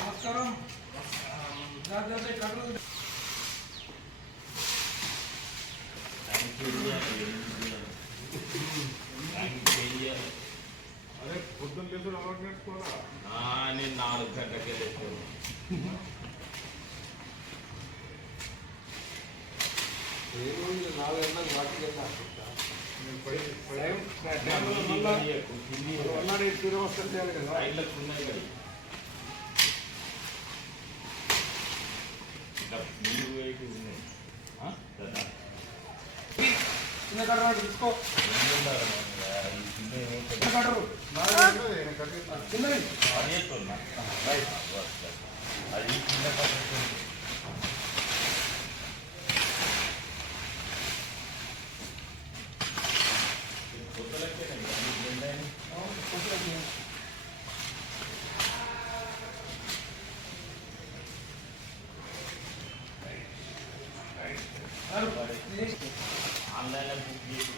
నమస్కారం. అరే పొద్దున్న లేదు అలవాటు నేర్చుకోవాలా? నేను 4 గంటలకే లేచాను. తీసుకో అది ఆన్లైన్లో బుక్ చేసి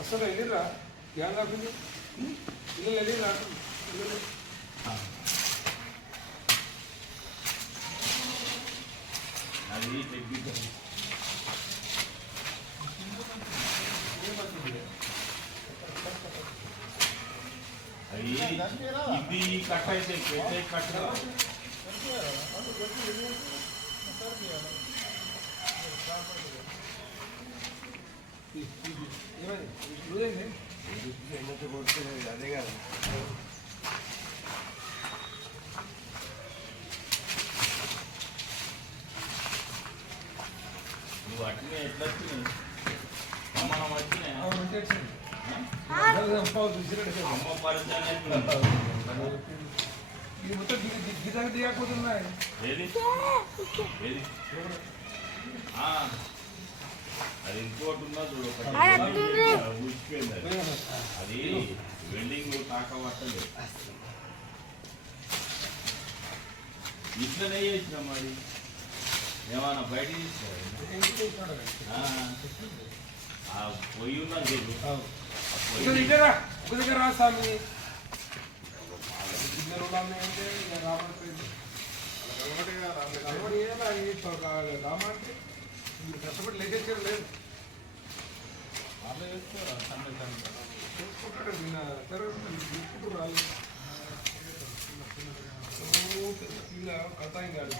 అసలు వెళ్ళిరా ధ్యాన్ రాకుండా పిల్లలు వెళ్ళిరా అది టెక్నికల్ ఇది కట్ అయితే కట్ అదే కాదు నువ్వు అట్లనే ఎట్లా వచ్చినాయి మనం వచ్చినాయి అమ్మ పరిచయం ఇది మొత్తం గిజాగా దిగకపోతున్నాయి. ఏది ఏది అది ఇంకోటి ఉన్నా చూడు ఊసిపోయింది. అది వెల్డింగ్ తాకబట్టలేదు. ఇట్లనే చేసిన మరి ఏమన్నా బయట పొయ్యి ఉన్నా చూడు దగ్గర రా స్వామి అంటే రామంటే కష్టపడి లేచేసారు లేదు చేసుకుంటాడు తీసుకుంటూ రాలేదు కథ కాదు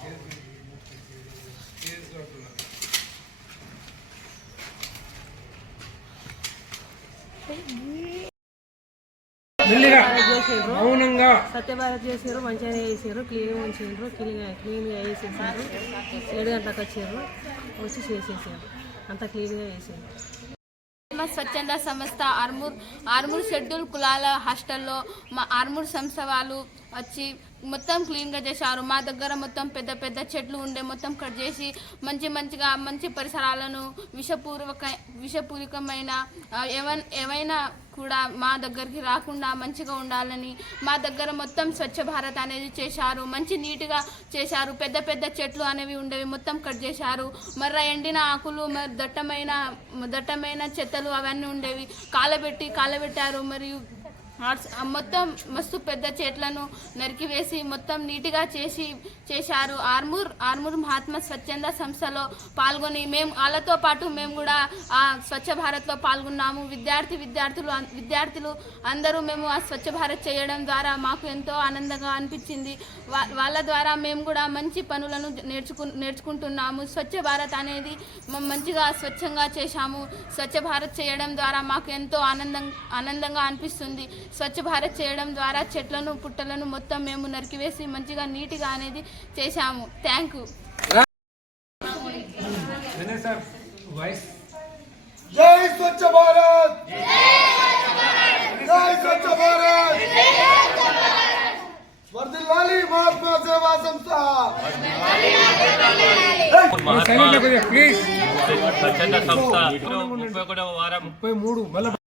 కేసు అంటున్నారు. సత్యభారత్ చేసారు, మంచిగా చేసారు, క్లీన్గా ఉంచారు, క్లీన్గా వేసేసారు. 7 గంటలకు వచ్చారు, వచ్చి చేసేసారు, అంతా క్లీన్గా చేసారు. స్వచ్ఛంద సంస్థ ఆర్మూర్ షెడ్యూల్ కులాల హాస్టల్లో మా ఆర్మూర్ సంస్థ వాళ్ళు వచ్చి మొత్తం క్లీన్గా చేశారు. మా దగ్గర మొత్తం పెద్ద పెద్ద చెట్లు ఉండే మొత్తం కట్ చేసి మంచి పరిసరాలను విషపూరితమైన ఏవైనా కూడా మా దగ్గరికి రాకుండా మంచిగా ఉండాలని మా దగ్గర మొత్తం స్వచ్ఛ భారత్ అనేది చేశారు. మంచి నీట్గా చేశారు. పెద్ద పెద్ద చెట్లు అనేవి ఉండేవి మొత్తం కట్ చేశారు. మర్ర ఎండిన ఆకులు దట్టమైన చెత్తలు అవన్నీ ఉండేవి కాలబెట్టారు. మరియు మొత్తం మస్తు పెద్ద చెట్లను నరికివేసి మొత్తం నీట్గా చేశారు. ఆర్మూర్ మహాత్మా స్వచ్ఛంద సంస్థలో పాల్గొని వాళ్ళతో పాటు మేము కూడా ఆ స్వచ్ఛ భారత్లో పాల్గొన్నాము. విద్యార్థులు అందరూ మేము ఆ స్వచ్ఛ భారత్ చేయడం ద్వారా మాకు ఎంతో ఆనందంగా అనిపించింది. వాళ్ళ ద్వారా మేము కూడా మంచి పనులను నేర్చుకుంటున్నాము. స్వచ్ఛ భారత్ అనేది మంచిగా స్వచ్ఛంగా చేశాము. స్వచ్ఛ భారత్ చేయడం ద్వారా మాకు ఎంతో ఆనందంగా అనిపిస్తుంది. స్వచ్ఛ భారత్ చేయడం ద్వారా చెట్లను పుట్టలను మొత్తం మేము నరికివేసి మంచిగా నీట్గా అనేది చేశాము. Thank you. జై స్వచ్ఛ భారత్. స్వచ్ఛ భారత్ వర్ధిల్లాలి మహాత్మా సేవా సంస్థ ప్లీజ్ స్వచ్ఛంద సంస్థ 31వ వారం 33